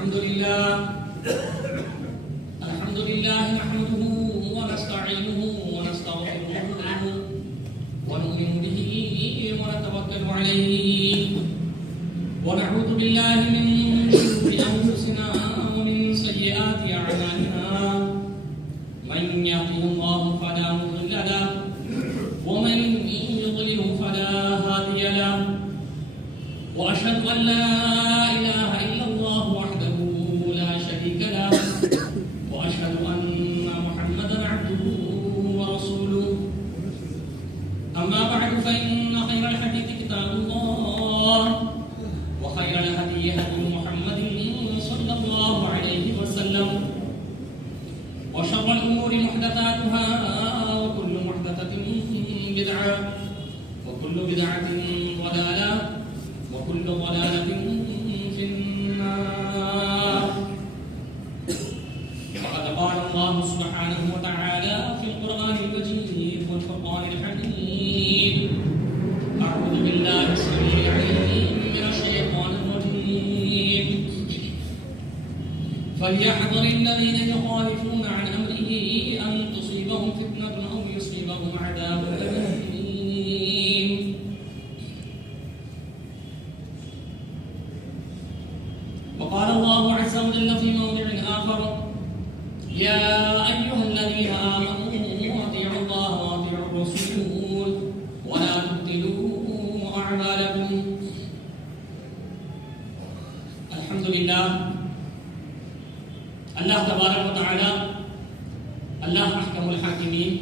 الحمد لله نحمده ونستعينه ونستغفره ونؤمن به ونتوكل عليه ونعوذ بالله من شرور أنفسنا ومن سيئات أعمالنا من يهده الله فلا مضل له ومن يضلل فلا هادي له وأشهد أن لا إله إلا الله وحده لا شريك له وأشهد أن محمدا عبده ورسوله أما بعد فإن خير الحديث كتاب الله وخير الهدي هدي محمد صلى الله عليه وسلم وشر الأمور محدثاتها وكل محدثة بدعة وكل بدعة ضلالة وكل ضلالة في النار. فقد قال الله سبحانه وتعالى في القرآن المجيد والفرقان الحميد: أعوذ بالله السميع العليم من الشيطان الرجيم. فليحذر الذين يخالفون عن أمره أن تصيبهم فتنة أو يصيبهم عذاب أليم. وقال الله عز وجل في موضع آخر: يا أيها الذين آمنوا أطيعوا الله وأطيعوا الرسول ولا تبطلوا أعمالكم. الحمد لله. اللہ تبارک و تعالی، اللہ احکم الحاکمین،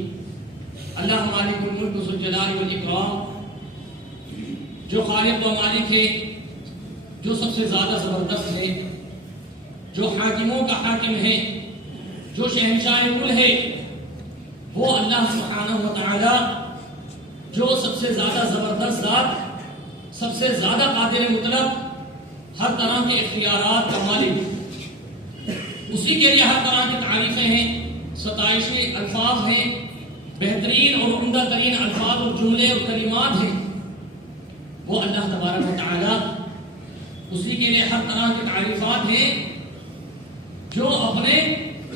اللہ مالک الملک ذو الجلال والاکرام، جو خالق و مالک ہے، جو سب سے زیادہ زبردست ہے، جو حاکموں کا حاکم ہے، جو شہنشاہ کل ہے، وہ اللہ سبحانہ و تعالی جو سب سے زیادہ زبردست ذات، سب سے زیادہ قادر مطلق، ہر طرح کے اختیارات کا مالک، اسی کے لیے ہر طرح کی تعریفیں ہیں، ستائشیں، الفاظ ہیں، بہترین اور عمدہ ترین الفاظ اور جملے اور کلمات ہیں، وہ اللہ تبارک و تعالی، اسی کے لیے ہر طرح کی تعریفات ہیں، جو اپنے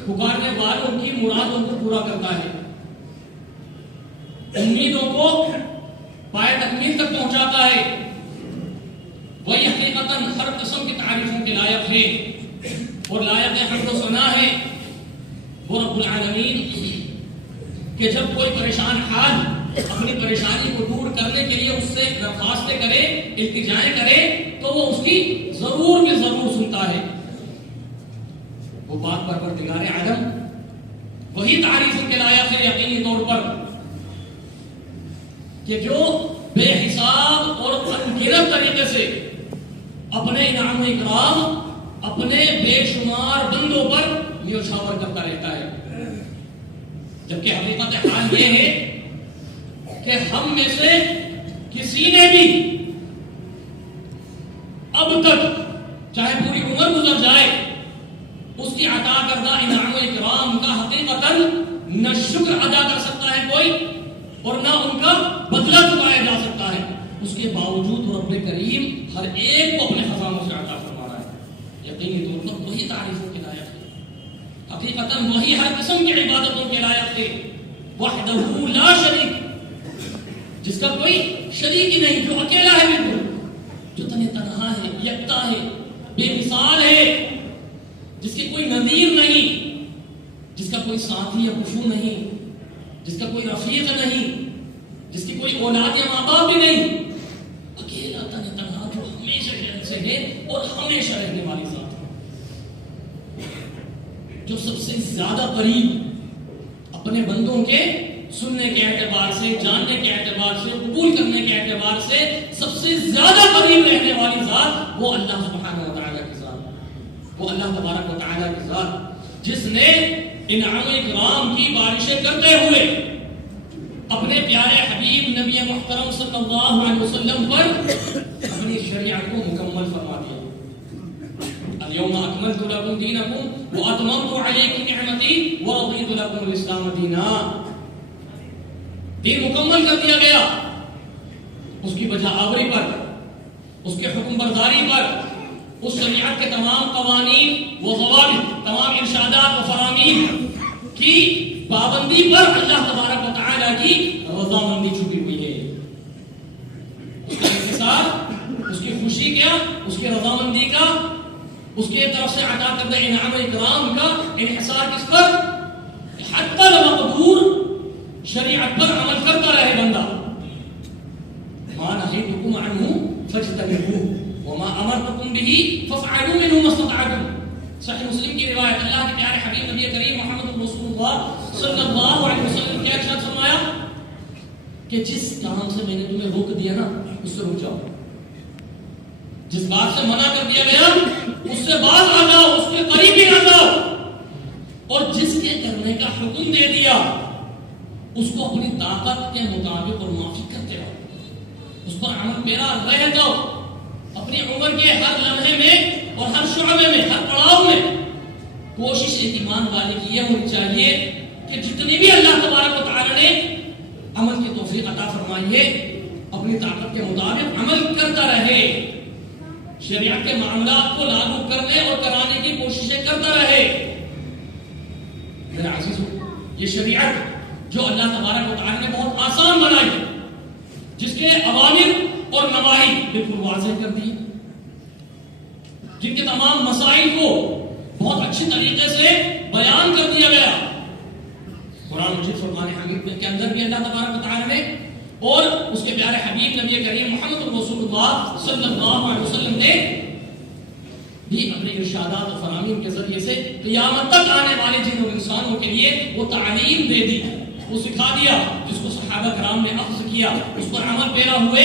پکارنے والوں کی مرادوں کو پورا کرتا ہے، امیدوں کو پائے تکمیل تک پہنچاتا ہے، وہی حقیقتاً ہر قسم کی تعریفوں کے لائق ہے اور لائق حمد و ثنا ہے وہ رب العالمین، کہ جب کوئی پریشان حال اپنی پریشانی کو دور کرنے کے لیے اس سے درخواستیں کرے، التجائیں کرے، تو وہ اس کی ضرور میں ضرور سنتا ہے. وہ پاک پروردگار عالم وہی تعریفوں کے لائق ہے یقینی طور پر، کہ جو بے حساب اور انگنت طریقے سے اپنے انعام و اکرام اپنے بے شمار بندوں پر نیوچھاور کرتا رہتا ہے. جبکہ حقیقت حال یہ ہے کہ ہم میں سے کسی نے بھی اب تک، چاہے پوری عمر گزر جائے، اس کی عطا کردہ انعام و اکرام کا حقیقتاً نہ شکر ادا کر سکتا ہے کوئی، اور نہ ان کا بدلہ چکایا جا سکتا ہے. اس کے باوجود رب کریم ہر ایک کو اپنے خزانوں سے عطا فرما رہا ہے. یقینی طور پر وہی تعریفوں کے لائق ہے، حقیقتاً وہی ہر قسم کی عبادتوں کے لائق ہے. وحدہ لا شریک، جس کا کوئی شریک ہی نہیں، جو اکیلا ہے بالکل، جو تنہا ہے، یکتا ہے، بے مثال ہے، جس کی کوئی نظیر نہیں، جس کا کوئی ساتھی یا خشوع نہیں، جس کا کوئی رفیق نہیں، جس کی کوئی اولاد یا ماں باپ بھی نہیں، اکیلا تنہا جو ہمیشہ سے ہے اور ہمیشہ رہنے والی ذات ہے، جو سب سے زیادہ قریب اپنے بندوں کے سننے کے اعتبار سے، جاننے کے اعتبار سے، قبول کرنے کے اعتبار سے سب سے زیادہ قریب رہنے والی ذات وہ اللہ سبحانہ و تعالیٰ کی ذات، وہ اللہ تبارک و تعالیٰ کی ذات، جس نے انعام و اکرام کی بارشیں کرتے ہوئے اپنے پیارے حبیب نبی محترم صلی اللہ علیہ وسلم پر اپنی شریعت کو مکمل فرما دیا. اليوم اکملت لکم دینکم واتممت علیکم نعمتی ورضیت لکم الاسلام دینا. دین مکمل کر دیا گیا، اس کی بجا آوری پر، اس کے حکم برداری پر، اس شریعت کے تمام قوانین و ضوابط، تمام ارشادات و فرامین کی پابندی پر اللہ تبارک و تعالیٰ کی رضامندی چھپی ہوئی ہے. اس کا انحصار، اس کی خوشی کیا، اس کی رضامندی کا، اس کی طرف سے عطا کردہ انعام و اکرام کا انحصار کس پر؟ حتی المقدور شریعت پر عمل کرتا رہے بندہ. ما نهيتكم عنه فاجتنبوه وما امرتكم به فافعلوا منه ما استطعتم. صحیح مسلم کی روایت. اللہ کے پیارے حبیب نبی کریم محمد رسول اللہ صلی اللہ علیہ وسلم کیا ارشاد فرمایا کہ جس کام سے میں نے تمہیں روک دیا نا اس سے رک جاؤ، جس بات سے منع کر دیا گیا اس سے باز آ جاؤ، اس کے قریب بھی نہ جاؤ، اور جس کے کرنے کا حکم دے دیا اس کو اپنی طاقت کے مطابق اور موافق کرتے رہو، اس پر عمل پیرا رہ جاؤ. اپنی عمر کے ہر لمحے میں اور ہر شعبے میں، ہر پڑاؤ میں کوشش ایک ایمان والے کی یہ ہونی چاہیے کہ جتنی بھی اللہ تبارک و تعالی نے عمل کی توفیق عطا فرمائی ہے اپنی طاقت کے مطابق عمل کرتا رہے، شریعت کے معاملات کو لاگو کرنے اور کرانے کی کوششیں کرتا رہے. میرے عزیزو، یہ شریعت جو اللہ تبارک و تعالی نے بہت آسان بنائی، جس کے اوامر اور نواہی بالکل واضح کر دی، جن کے تمام مسائل کو بہت اچھی طریقے سے بیان کر دیا گیا. قرآن مجید فرمان حمید کے اندر بھی اللہ تبارک و تعالی نے اور اس کے پیارے حبیب نبی کریم محمد رسول اللہ صلی اللہ علیہ وسلم نے بھی اپنے ارشادات و فرامین کے ذریعے سے قیامت تک آنے والے جن اور انسانوں کے لیے وہ تعلیم دے دی، وہ سکھا دیا، جس کو صحابہ کرام نے اخذ کیا، اس پر عمل پیرا ہوئے،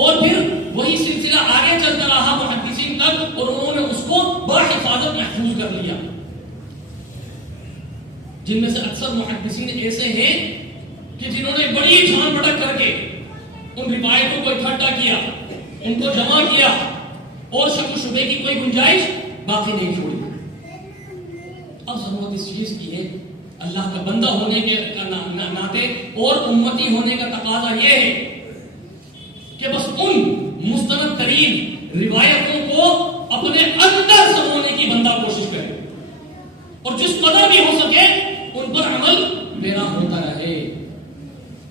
اور پھر وہی سلسلہ آگے چلتا رہا محدثین تک، اور انہوں نے اس کو بحفاظت محفوظ کر لیا. جن میں سے اکثر محدثین ایسے ہیں کہ جنہوں نے بڑی جھان بڑک کر کے ان روایتوں کو اکٹھا کیا، ان کو جمع کیا، اور شک و شبے کی کوئی گنجائش باقی نہیں چھوڑی. اب ضرورت اس چیز کی ہے، اللہ کا بندہ ہونے کے ناطے اور امتی ہونے کا تقاضا یہ ہے کہ بس ان مستند ترین روایتوں کو اپنے اندر سمونے کی بندہ کوشش کرے، اور جس قدر بھی ہو سکے ان پر عمل پیرا ہوتا رہے.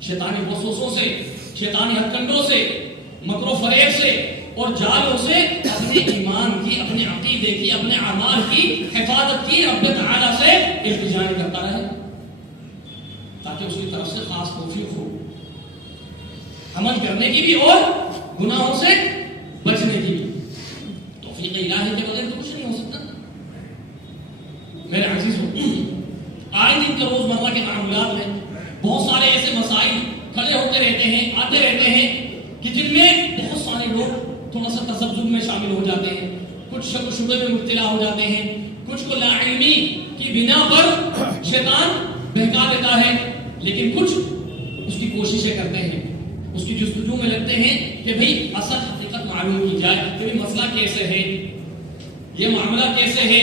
شیطانی وسوسوں سے، شیطانی ہتھکنڈوں سے، مکر و فریب سے اور جالوں سے اپنے ایمان کی، اپنے عقیدے کی، اپنے اعمال کی حفاظت کی رب تعالی سے التجا کرتا رہے، تاکہ اس کی طرف سے خاص توفیق ہو عمل کرنے کی بھی اور گناہوں سے بچنے کی بھی. توفیق الہی کے بغیر تو کچھ نہیں ہو سکتا. میرے عزیزو، آئے دن کے روزمرہ کے معاملات میں بہت سارے ایسے مسائل کھڑے ہوتے رہتے ہیں، آتے رہتے ہیں کہ جن میں بہت سارے لوگ تھوڑا سا تذبذب میں شامل ہو جاتے ہیں، کچھ شک و شبے میں مبتلا ہو جاتے ہیں، کچھ کو لا علمی کی بنا پر شیطان بہکا دیتا ہے، لیکن کچھ اس کی کوششیں کرتے ہیں، اس کی جستجو میں لگتے ہیں کہ بھئی اصل حقیقت معلوم کی جائے کہ مسئلہ کیسے ہے، یہ معاملہ کیسے ہے.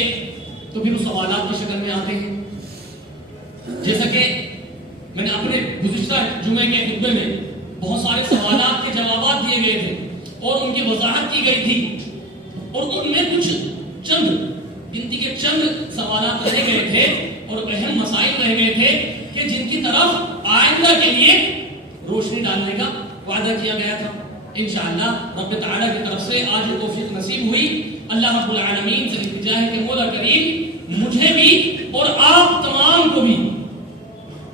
تو پھر وہ سوالات کی شکل میں آتے ہیں. جیسا کہ میں نے اپنے گزشتہ جمعے کے خطبے میں بہت سارے سوالات کے جوابات دیے گئے تھے اور ان کی وضاحت کی گئی تھی، اور ان میں کچھ چند گنتی کے چند سوالات رہ گئے تھے اور اہم مسائل رہ گئے تھے کہ جن کی طرف آئندہ کے لیے روشنی ڈالنے کا وعدہ کیا گیا تھا. انشاءاللہ رب تعالیٰ کی طرف سے آج یہ توفیق نصیب ہوئی. اللہ رب العالمین سے التجا ہے کہ مولا کریم مجھے بھی اور آپ تمام کو بھی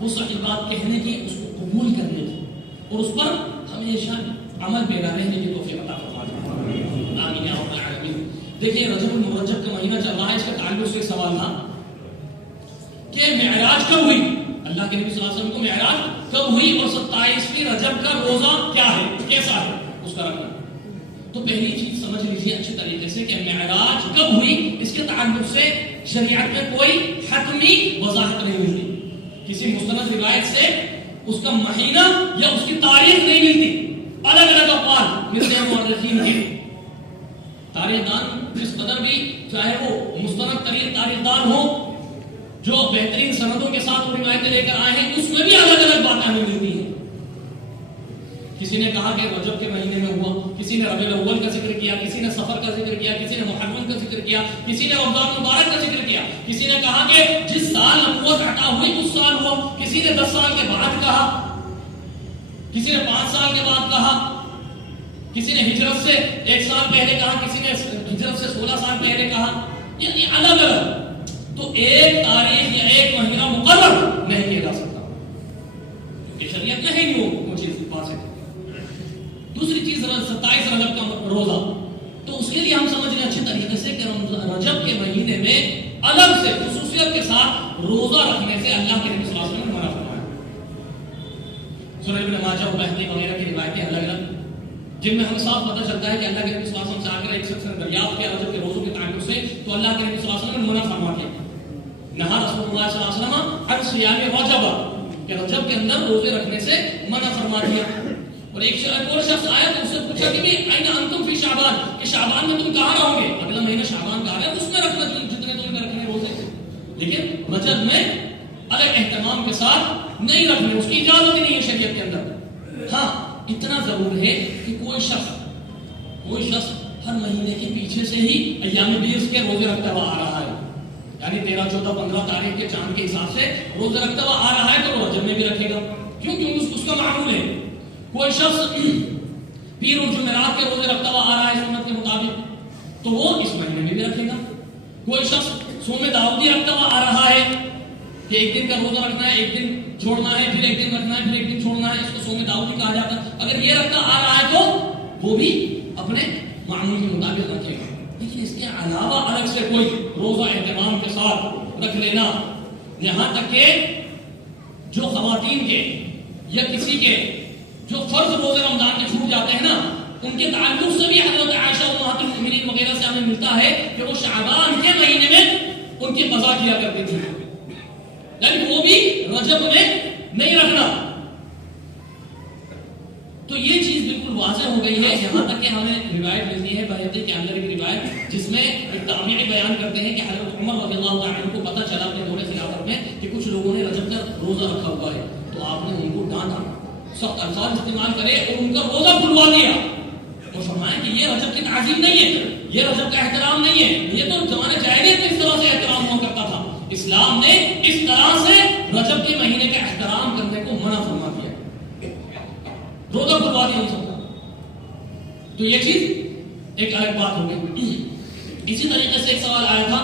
وہ صحیح بات کہنے کی، اس کو قبول کرنے کی اور اس پر ہمیشہ عمل پیرا رہنے کی توفیق عطا فرمائے. آمین یا رب العالمین. دیکھیں، رجب المرجب کا مہینہ چل رہا ہے، اس کے تعلق سے ایک سوال تھا کہ معراج کب ہوئی؟ اللہ کے نبی صلی اللہ علیہ وسلم کو معراج کب ہوئی اور 27ویں رجب کا روزہ کیا ہے، کیسا ہے اس کا رکھنا. تو پہلی چیز سمجھ لیجیے اچھی طریقے سے کہ معراج کب ہوئی، اس کے تعلق سے شریعت میں کوئی حتمی وضاحت نہیں ملتی. کسی مستند روایت سے اس کا مہینہ یا اس کی تاریخ نہیں ملتی. الگ الگ اقوال ملتے ہیں مورخین کے. تاریخ دان جس قدر بھی، چاہے وہ مستند ترین تاریخ دان ہو جو بہترین سندوں کے ساتھ روایتیں لے کر آئے ہیں، اس میں بھی الگ الگ باتیں ہمیں ملتی ہیں. کسی نے کہا کہ رجب کے مہینے میں ہوا، کسی نے ربیع الاول کا ذکر کیا، کسی نے صفر کا ذکر کیا، کسی نے محرم کا ذکر کیا، کسی نے رمضان مبارک کا ذکر کیا، کسی نے کہا کہ جس سال نبوت عطا ہوئی اس سال ہوا، کسی نے 10 سال کے بعد کہا، کسی نے 5 سال کے بعد کہا، کسی نے ہجرت سے 1 سال پہلے کہا، کسی نے ہجرت سے 16 سال پہلے کہا، یعنی الگ الگ. تو ایک تاریخ یا ایک مہینہ مقرر نہیں کیا جا سکتا، کیونکہ شریعت میں ہے ہی وہ چیز بات ہے. دوسری چیز 27 رجب کا روزہ، تو اس کے لیے ہم سمجھ لیں اچھے طریقے سے کہ رجب کے مہینے میں الگ سے خصوصیت کے ساتھ روزہ رکھنے سے اللہ کے نبی صلی اللہ علیہ وسلم نے منع فرمایا. سنن ابن ماجہ اور بہقی وغیرہ کی روایتیں الگ الگ، جن میں ہمیں صاف پتہ چلتا ہے کہ اللہ کے نبی صلی اللہ علیہ وسلم سے اگر ایک شخص نے دریافت کیا رجب کے روزوں کے تعلق سے تو اللہ کے نبی صلی اللہ علیہ وسلم نے منع فرما دیا. نہا رسول اللہ صلی اللہ علیہ وسلم عن صیام رجب، کہ رجب کے اندر روزے رکھنے سے منع فرما دیا. اور ایک اور شخص آیا تو اس سے پوچھا کہ این انتم فی شعبان، کہ شعبان میں تم کہاں رہو گے؟ اگلا مہینہ شعبان کا آ رہا ہے، اس میں رکھنا جتنے تم نے رکھنے روزے، لیکن رجب میں الگ اہتمام کے ساتھ نہیں رکھنے، اس کی اجازت ہی نہیں ہے شریعت کے اندر. ہاں اتنا ضرور ہے کہ کوئی شخص ہر مہینے کے پیچھے سے ہی ایام بیس کے روزے رکھتا ہوا آ رہا ہے، یعنی 13، 14، 15 تاریخ کے چاند کے حساب سے روزہ رکھتا ہوا آ رہا ہے تو وہ رجب میں بھی رکھے گا، کیونکہ اس کا معمول ہے. کوئی شخص پیر اور جمعرات کے روزے رکھتا ہوا آ رہا ہے سنت کے مطابق تو وہ اس مہینے میں بھی رکھے گا. کوئی شخص صوم داؤدی رکھتا ہوا آ رہا ہے کہ ایک دن کا روزہ رکھنا ہے، ایک دن چھوڑنا ہے، پھر ایک دن رکھنا ہے، پھر ایک دن چھوڑنا ہے، اس کو صوم داؤدی کہا جاتا ہے. اگر یہ رکھتا آ رہا ہے تو وہ بھی اپنے معمول کے مطابق رکھے گا. لیکن اس کے علاوہ الگ سے کوئی روزہ اہتمام کے ساتھ رکھ لینا، یہاں تک کہ جو خواتین کے یا کسی کے جو فرض روزے رمضان کے چھوٹ جاتے ہیں نا، ان کے تعلق سے بھی حضرت عائشہ امہات المؤمنین وغیرہ سے ہمیں ملتا ہے کہ وہ شعبان کے مہینے میں ان کی قضا کیا کرتی تھی، لیکن وہ بھی رجب میں نہیں رکھنا. تو یہ چیز بالکل واضح ہو گئی ہے. یہاں تک کہ ہمیں روایت ملتی ہے بہقی کے اندر ایک روایت جس میں ایک تابعی بیان کرتے ہیں کہ حضرت عمر رضی اللہ تعالیٰ عنہ کو پتہ چلا اپنے دور خلافت میں کہ کچھ لوگوں نے رجب کا روزہ رکھا ہوا ہے، تو آپ نے ان کو ڈانٹا، سخت الفاظ استعمال کرے اور ان کا روزہ کھلوا دیا اور فرمایا کہ یہ رجب کی تعظیم نہیں ہے، یہ رجب کا احترام نہیں ہے، یہ تو زمانے جاہلیت میں اس طرح سے احترام ہوا کرتا تھا. اسلام نے اس طرح سے رجب کے مہینے کا احترام کرنے کو منع فرما دیا، روزہ کھلوا دیا ان سب کا. تو یہ چیز ایک الگ بات ہو گئی. اسی طریقے سے ایک سوال آیا تھا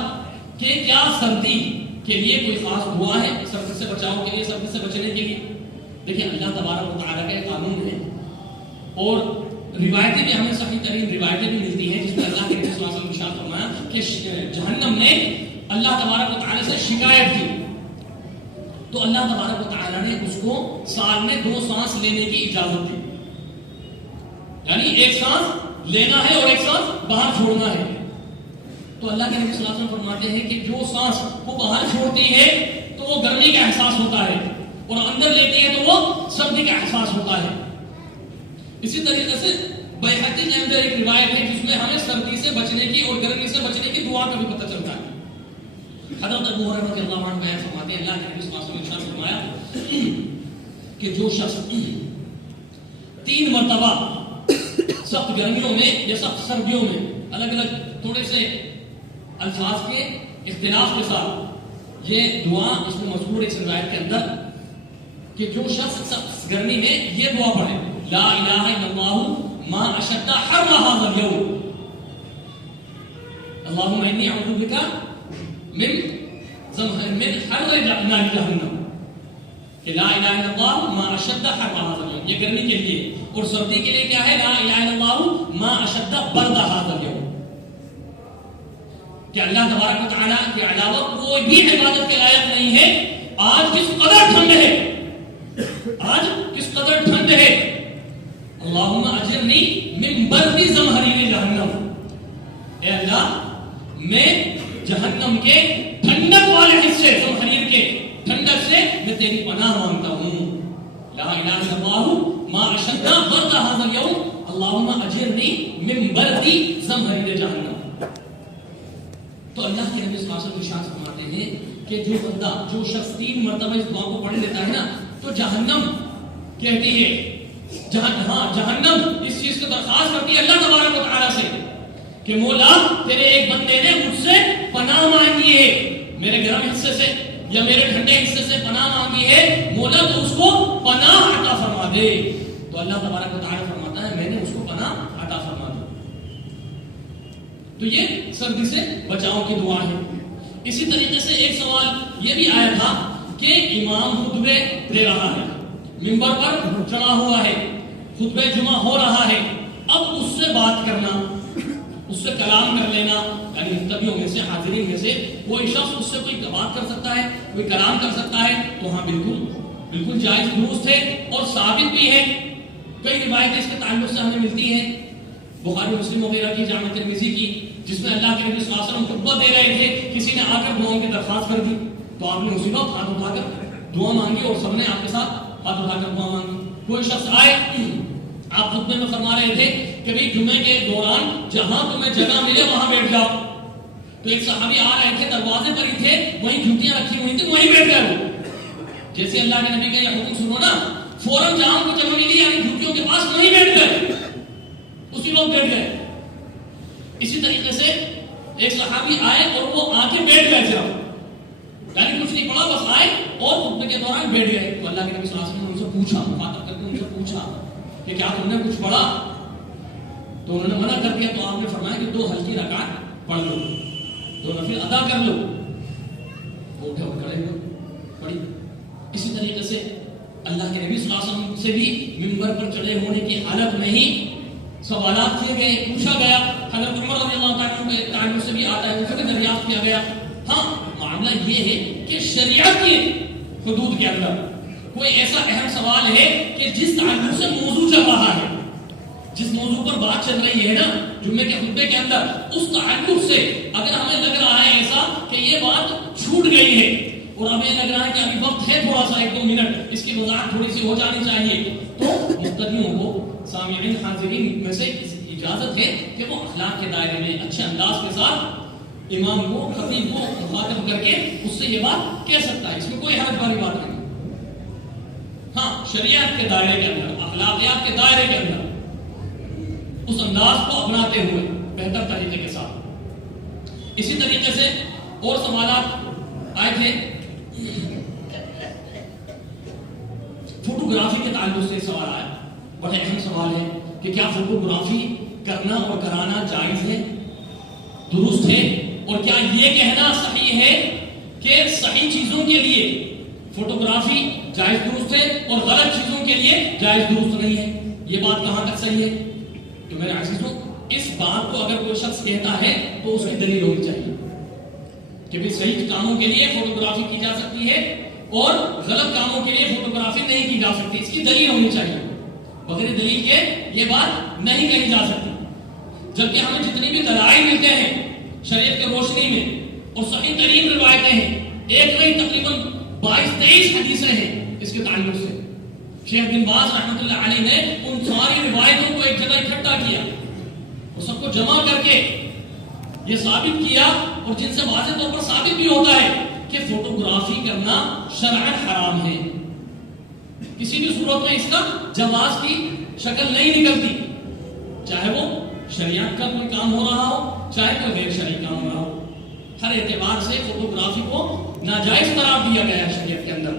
کہ کیا سردی کے لیے کوئی خاص دعا ہے، سردی سے بچاؤ کے لیے، سردی سے بچنے کے لیے؟ دیکھیں اللہ تبارک و تعالیٰ کے قانون ہے اور روایتیں بھی ہمیں صحیح ترین روایتیں بھی ملتی ہیں جس میں اللہ کے نبی صلی اللہ علیہ وسلم نے ارشاد فرمایا کہ جہنم نے اللہ تبارک و تعالیٰ سے شکایت کی تو اللہ تبارک و تعالیٰ نے اس کو سال میں 2 سانس لینے کی اجازت دی، یعنی ایک سانس لینا ہے اور ایک سانس باہر چھوڑنا ہے. تو اللہ کے نبی صلی اللہ علیہ وسلم فرماتے ہیں کہ جو سانس وہ باہر چھوڑتی ہے تو وہ گرمی کا احساس ہوتا ہے اور اندر لیتی ہے تو وہ سردی کا احساس ہوتا ہے. اسی طریقے سے بہقی کے اندر ایک روایت ہے جس میں ہمیں سردی سے بچنے کی اور گرمی سے بچنے کی دعا کا بھی پتہ چلتا ہے. حضرت ابو ہریرہ رضی اللہ عنہ بیان فرماتے ہیں اللہ کے نبی صلی اللہ علیہ وسلم نے فرمایا کہ جو شخص 3 مرتبہ سخت گرمیوں میں یا سخت سردیوں میں، الگ الگ تھوڑے سے الفاظ کے اختلاف کے ساتھ یہ دعا اس میں مذکور ہے اس روایت کے اندر کہ جو شخص سخت گرمی میں یہ دعا پڑھے لا الہ الا اللہ ما اشد حر هذا اليوم اللهم انی اعوذ بک من حر نار جہنم، کہ لا الہ الا اللہ ما اشد حر هذا اليوم، یہ گرمی کے لیے. اور سردی کے لیے کیا ہے؟ لا الہ الا اللہ ما اشد برد هذا اليوم، کہ اللہ تبارک و تعالیٰ کے علاوہ کوئی بھی عبادت کے لائق نہیں ہے. آج کس قدر ٹھنڈ ہے، آج کس قدر ٹھنڈ ہے. اللہم اجرنی من برد زمہریر جہنم، اے اللہ میں جہنم کے ٹھنڈک والے حصے، زمہریر کے ٹھنڈک سے میں تیری پناہ مانگتا ہوں. لا الہ الا اللہ ما اشد برد هذا اليوم اللہم اجرنی من برد زمہریر جہنم. تو اللہ کے نبی صلی اللہ علیہ وسلم ارشاد فرماتے ہیں کہ جو بندہ، جو شخص 3 مرتبہ اس دعا کو پڑھ لیتا ہے نا تو جہنم کہتی ہے جہنم اس چیز کو درخواست کرتی ہے اللہ تبارک و تعالیٰ سے کہ مولا تیرے ایک بندے نے مجھ سے پناہ مانگی ہے، میرے گرم حصے سے یا میرے ٹھنڈے حصے سے پناہ مانگی ہے، مولا تو اس کو پناہ عطا فرما دے. تو اللہ تبارک و تعالیٰ فرماتا ہے میں نے اس کو پناہ عطا فرما دوں. تو یہ سردی سے بچاؤ کی دعا ہے. اسی طریقے سے ایک سوال یہ بھی آیا تھا کہ امام خطبے دے رہا ہے، منبر پر چڑھا ہوا ہے، خطبہ جمعہ ہو رہا ہے، اب اس سے بات کرنا، اس سے کلام کر لینا، یعنی مقتدیوں میں سے حاضرین میں سے کوئی شخص اس سے کوئی بات کر سکتا ہے، کوئی کلام کر سکتا ہے، تو ہاں بالکل جائز درست ہے اور ثابت بھی ہے. کئی روایتیں اس کے تعلق سے ہمیں ملتی ہیں، بخاری مسلم وغیرہ کی، جامع ترمذی کی، جس میں اللہ کے نبی صلی اللہ علیہ وسلم خطبہ دے رہے تھے، کسی نے آ کر دعاؤں کی درخواست کر دی تو آپ نے اسی وقت ہاتھ اٹھا کر دعا مانگی اور سب نے آپ کے ساتھ ہاتھ اٹھا کر دعا مانگی. کوئی شخص آئے، آپ خطبے میں فرما رہے تھے کہ بھئی جمعے کے دوران جہاں تمہیں جگہ ملے وہاں بیٹھ جاؤ، تو ایک صحابی آ رہے تھے، دروازے پر ہی تھے، وہیں جھوٹیاں رکھی ہوئی تھی، وہیں بیٹھ گئے. جیسے اللہ کے نبی کا یہ حکم سنو نا، فوراً جہاں کو جگہ ملی یعنی جھوٹیوں کے پاس وہیں بیٹھ گئے، اسی وقت بیٹھ گئے. اسی طریقے سے ایک صحابی آئے اور وہ آ کے بیٹھ گئے تھے، یعنی کچھ نہیں پڑا، بس آئے اور خطبے کے دوران بیٹھ گئے. تو اللہ کے نبی صلی اللہ علیہ وسلم نے ان سے پوچھا، مخاطب کر کے ان سے پوچھا کہ کیا تم نے کچھ پڑھا؟ تو انہوں نے منع کر دیا. تو آپ نے فرمایا کہ 2 ہلکی رکعت پڑھ لو، 2 نفل ادا کر لو. وہ اٹھے اور کھڑے ہوئے پڑھی. اسی طریقے سے اللہ کے نبی صلی اللہ علیہ وسلم سے بھی منبر پر چڑھے ہونے کی حالت میں ہی سوالات کیے گئے، پوچھا گیا. حضرت عمر رضی اللہ تعالیٰ کے تعلق سے بھی آتا ہے، ان سے بھی دریافت کیا گیا. ہاں معاملہ یہ ہے کہ شریعت کی حدود کے اندر کوئی ایسا اہم سوال ہے کہ جس تعلق سے موضوع چل رہا ہے، جس موضوع پر بات چل رہی ہے نا جمعے کے خطبے کے اندر، اس تعلق سے اگر ہمیں لگ رہا ہے ایسا کہ یہ بات چھوٹ گئی ہے اور ہمیں لگ رہا ہے کہ ابھی وقت ہے تھوڑا سا 1-2 منٹ اس کی وضاحت تھوڑی سی ہو جانی چاہیے، تو مقتدیوں کو، سامعین حاضرین میں سے اجازت ہے کہ وہ اخلاق کے دائرے میں اچھے انداز کے ساتھ امام کو، خطیب کو مخاطب کر کے اس سے یہ بات کہہ سکتا ہے. اس میں کوئی حرج والی بات نہیں. ہاں شریعت کے دائرے کے اندر، اخلاقیات کے دائرے کے اندر اس انداز کو اپناتے ہوئے بہتر طریقے کے ساتھ. اسی طریقے سے اور سوالات آئے تھے. فوٹوگرافی کے تعلق سے سوال آیا، بڑا اہم سوال ہے کہ کیا فوٹوگرافی کرنا اور کرانا جائز ہے، درست ہے، اور کیا یہ کہنا صحیح ہے کہ صحیح چیزوں کے لیے فوٹوگرافی جائز درست ہے اور غلط چیزوں کے لیے جائز درست نہیں ہے؟ یہ بات کہاں تک صحیح ہے؟ تو میرے عزیزوں، اس بات کو اگر کوئی شخص کہتا ہے تو اس کی دلیل ہونی چاہیے کہ بھی صحیح کاموں کے لیے فوٹوگرافی کی جا سکتی ہے اور غلط کاموں کے لیے فوٹوگرافی نہیں کی جا سکتی. اس کی دلیل ہونی چاہیے. بغیر دلیل کے یہ بات نہیں کہی جا سکتی. جبکہ ہمیں جتنی بھی دلائل ملتے ہیں شریعت کے روشنی میں اور صحیح ترین روایتیں ہیں، ایک نہیں تقریباً 22-23 حدیثیں ہیں اس کے تعلق سے. شیخ بن باز رحمۃ اللہ علیہ نے ان ساری روایتوں کو ایک جگہ اکٹھا کیا اور سب کو جمع کر کے یہ ثابت کیا، اور جن سے واضح طور پر ثابت بھی ہوتا ہے کہ فوٹوگرافی کرنا شرعاً حرام ہے. کسی بھی صورت میں اس کا جواز کی شکل نہیں نکلتی، چاہے وہ شریعت کا کوئی کام ہو رہا ہو، چاہے کوئی غیر شرعی کام ہو رہا ہو. ہر اعتبار سے فوٹوگرافی کو ناجائز قرار دیا گیا ہے شریعت کے اندر.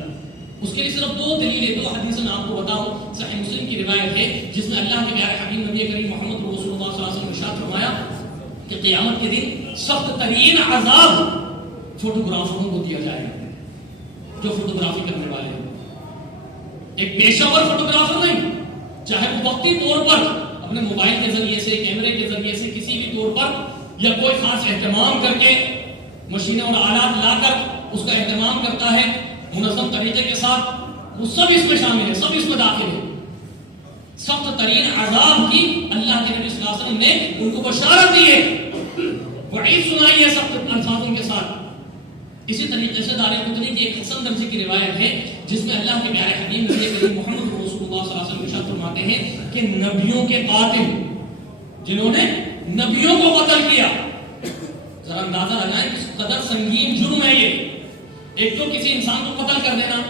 اس کے لیے صرف 2 دلیلیں، 2 حدیثیں میں آپ کو بتاؤں. صحیح مسلم کی روایت ہے جس میں اللہ کے پیارے حبیب نبی کریم محمد رسول اللہ صلی اللہ علیہ وسلم نے ارشاد فرمایا کہ قیامت کے دن سخت ترین عذاب فوٹوگرافروں کو دیا جائے گا جو فوٹوگرافی کرنے والے ہیں. ایک پیشہ ور فوٹوگرافر نہیں، چاہے وہ وقتی طور پر اپنے موبائل کے ذریعے سے، کیمرے کے ذریعے سے، کسی بھی طور پر، یا کوئی خاص اہتمام کر کے مشینیں اور آلات لا کر اس کا اہتمام کرتا ہے منظم طریقے کے ساتھ، وہ سب اس میں شامل ہے، سب اس میں داخل ہے. سخت ترین عذاب کی اللہ کے نبی صلی اللہ علیہ وسلم نے ان کو بشارت دی ہے، وعید سنائی ہے سخت الفاظوں کے ساتھ. اسی طریقے سے دارقطنی کی ایک حسن درجے کی روایت ہے جس میں اللہ کے پیارے حبیب نبی کریم محمد رسول اللہ صلی اللہ علیہ وسلم ارشاد فرماتے ہیں کہ نبیوں کے قاتل، جنہوں نے نبیوں کو قتل کیا، ذرا اندازہ لگائیں کس قدر سنگین جرم ہے یہ. ایک تو کسی انسان کو قتل کر دینا،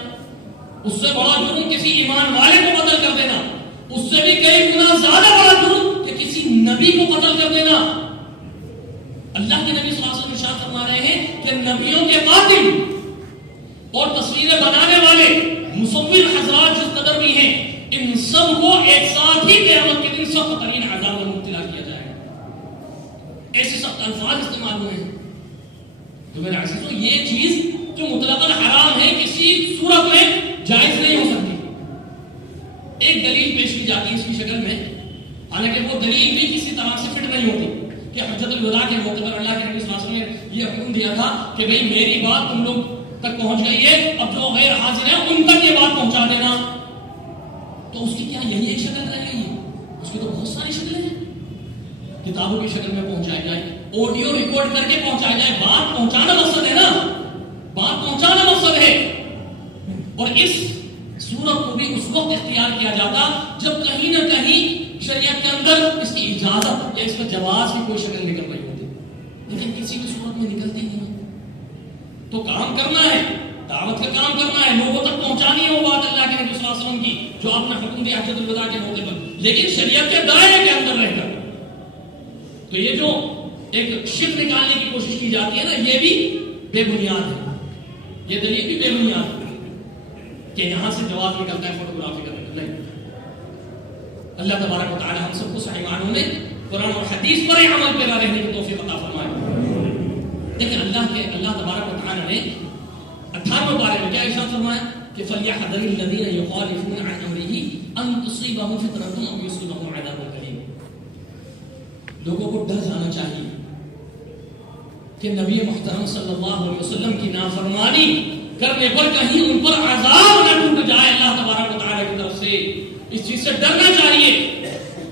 اس سے بڑا جرم کسی ایمان والے کو قتل کر دینا، اس سے بھی کئی گنا زیادہ بڑا جرم کہ کسی نبی کو قتل کر دینا. اللہ کے نبی صلی اللہ علیہ وسلم ارشاد فرما رہے ہیں کہ نبیوں کے قاتل اور تصویریں بنانے والے مصور حضرات جس قدر بھی ہیں، ان سب کو ایک ساتھ ہی قیامت کے دن سخت ترین عذاب میں مبتلا کیا جائے گا. ایسے سخت الفاظ استعمال ہوئے ہیں. تو میرے عزیزوں، یہ چیز جو مطلقاً حرام ہے کسی صورت میں جائز نہیں ہو سکتی. ایک دلیل پیش کی جاتی ہے اس کی شکل میں، حالانکہ وہ دلیل بھی کسی طرح سے فٹ نہیں ہوتی، کہ حجت الوداع کے موقع پر اللہ کے نبی صلی اللہ علیہ وسلم نے یہ حکم دیا تھا کہ بھئی میری بات تم لوگ تک پہنچ گئی ہے، اب جو غیر حاضر ہیں ان تک یہ بات پہنچا دینا. تو اس کی کیا یہی ایک شکل رہ گئی ہے؟ اس کی تو بہت ساری شکلیں ہیں. کتابوں کی شکل میں پہنچایا جائے، آڈیو ریکارڈ کر کے پہنچایا جائے. بات پہنچانا مقصد ہے نا، بات پہنچانا مقصد ہے. اور اس صورت کو بھی اس وقت اختیار کیا جاتا جب کہیں نہ کہیں شریعت کے اندر اس کی اجازت یا اس کا جواز کی کوئی شکل نکل رہی ہوتی، لیکن کسی بھی صورت میں نکلتی نہیں. تو کام کرنا ہے، دعوت کا کام کرنا ہے، لوگوں تک پہنچانی ہے وہ بات اللہ کے نبی صلی اللہ علیہ وسلم کی جو آپ نے حکم دیا حجت الوداع کے موقع پر، لیکن شریعت کے دائرے کے اندر رہ کر. تو یہ جو ایک شک نکالنے کی کوشش کی جاتی ہے نا، یہ بھی بے بنیاد ہے. یہ دلیل بھی بے بنیاد ہے کہ یہاں سے جواب نکلتا ہے فوٹوگرافی کرنے کا. نہیں، اللہ تبارک و تعالی ہم سب کو صحیح معنوں میں قرآن اور حدیث پر عمل پیرا رہنے کی توفیق عطا فرمائے. لیکن اللہ تبارک و تعالی نے 18ویں پارے میں کیا ارشاد فرمایا کہ فَلْيَحْذَرِ الَّذِينَ يُخَالِفُونَ عَنْ أَمْرِهِ أَن تُصِيبَهُمْ فِتْنَةٌ أَوْ يُصِيبَهُمْ عَذَابٌ أَلِيمٌ. لوگوں کو ڈر جانا چاہیے کہ نبی محترم صلی اللہ علیہ وسلم کی نافرمانی کرنے پر کہیں ان پر عذاب نہ ٹوٹ جائے اللہ تبارک و تعالی کی طرف سے. اس چیز سے ڈرنا چاہیے.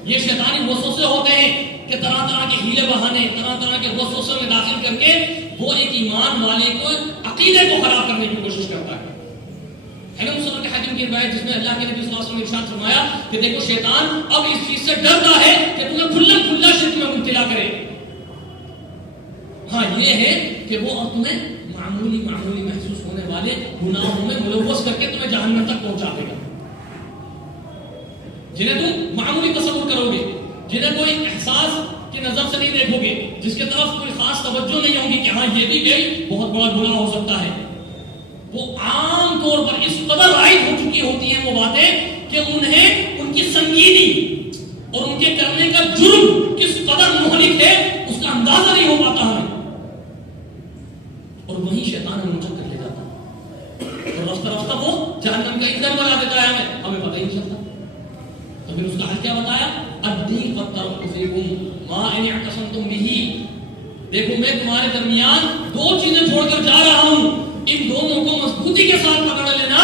یہ شیطانی وسوسے ہوتے ہیں کہ طرح طرح کے ہیلے بہانے، طرح طرح کے وسوسے میں داخل کر کے وہ ایک ایمان والے کو، عقیدے کو خراب کرنے کی کوشش کرتا ہے. مسلم کے حاکم کی روایت جس میں اللہ کے نبی صلی اللہ علیہ وسلم نے ارشاد فرمایا کہ دیکھو شیطان اب اس چیز سے ڈرتا ہے کہ تمہیں کھلا کھلا شرک میں مبتلا کرے. ہاں یہ ہے کہ وہ اب تمہیں معمولی محسوس ہونے والے گناہوں میں ملوث کر کے تمہیں جہنم تک پہنچا دے گا، جنہیں تم معمولی تصور کرو گے، جنہیں کوئی احساس کی نظر سے نہیں دیکھو گے، جس کے طرف کوئی خاص توجہ نہیں ہوگی کہ ہاں یہ بھی کوئی بہت بڑا گناہ ہو سکتا ہے. وہ عام طور پر اس قدر عائد ہو چکی ہوتی ہیں وہ باتیں کہ انہیں ان کی سنگینی اور ان کے کرنے کا جرم کس قدر مہلک ہے اس کا اندازہ نہیں ہو پاتا ہے. اور وہیں شیطان ہمیں منچک کر لے جاتا ہے اور رفتہ رفتہ وہ جہنم کا ایندھن بنا دیتا ہے. ہمیں پتہ ہی نہیں چلتا. تو پھر اس کا حل کیا بتایا؟ الدین قد ترکت فیکم ما ان اعتصمتم به. دیکھو میں تمہارے درمیان دو چیزیں چھوڑ کر جا رہا ہوں، ان دونوں کو مضبوطی کے ساتھ پکڑ لینا.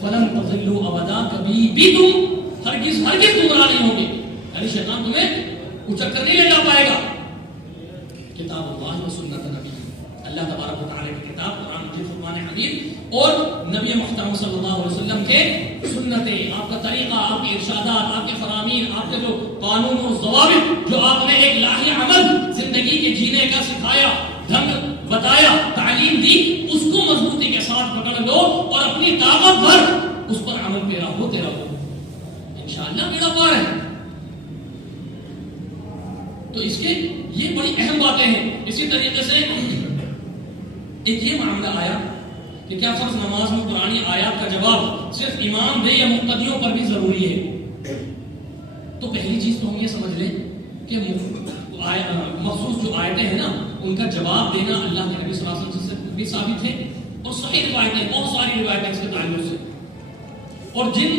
فلن تضلوا ابدا، کبھی بھی تم ہرگز گمراہ نہیں ہوگے. یعنی شیطان تمہیں اچک کر نہیں لے جا پائے گا. کتاب اللہ و سنت نبی، اللہ تبارک و تعالی کی کتاب قرآن مجید فرمان حمید اور نبی محترم صلی اللہ علیہ وسلم کے سنتیں، آپ کا طریقہ، آپ کے ارشادات، آپ کے فرامین، آپ کے جو قانون و ضوابط جو آپ نے ایک لاہی عمل زندگی کے جینے کا سکھایا، ڈھنگ بتایا، تعلیم دی، اس کو مضبوطی کے ساتھ پکڑ لو اور اپنی طاقت بھر اس پر عمل پیرا ہوتے رہو، انشاءاللہ بیڑا پار ہے. تو اس کے یہ بڑی اہم باتیں ہیں. اسی طریقے سے ایک یہ معاملہ آیا کہ کیا فرض نماز میں قرآنی آیات کا جواب صرف امام دے یا مقتدیوں پر بھی ضروری ہے؟ تو پہلی چیز تو ہم یہ سمجھ لیں کہ مخصوص جو آیتیں ہیں نا ان کا جواب دینا اللہ کے نبی صلی اللہ علیہ وسلم سے بھی ثابت ہے اور صحیح روایتیں، بہت ساری روایتیں اس کے تعلق سے. اور جن